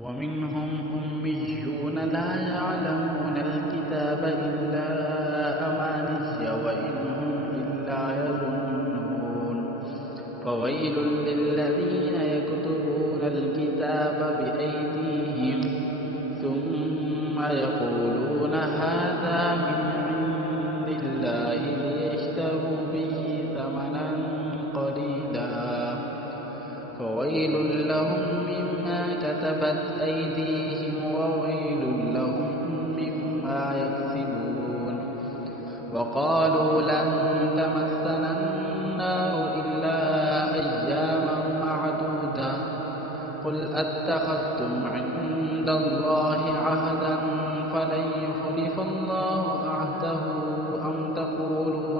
ومنهم أميون لا يعلمون الكتاب إلا أماني وإن هم إلا يظنون فويل للذين يكتبون الكتاب بأيديهم ثم يقولون هذا من عند الله ليشتروا به ثمنا قليلا فويل لهم مما كتبت أيديهم وويل لهم مما يكسبون وقالوا لن تمسنا النار إلا أياما معدودة قل أتخذتم عند الله عهدا فلن يخلف الله عهده أم تقولون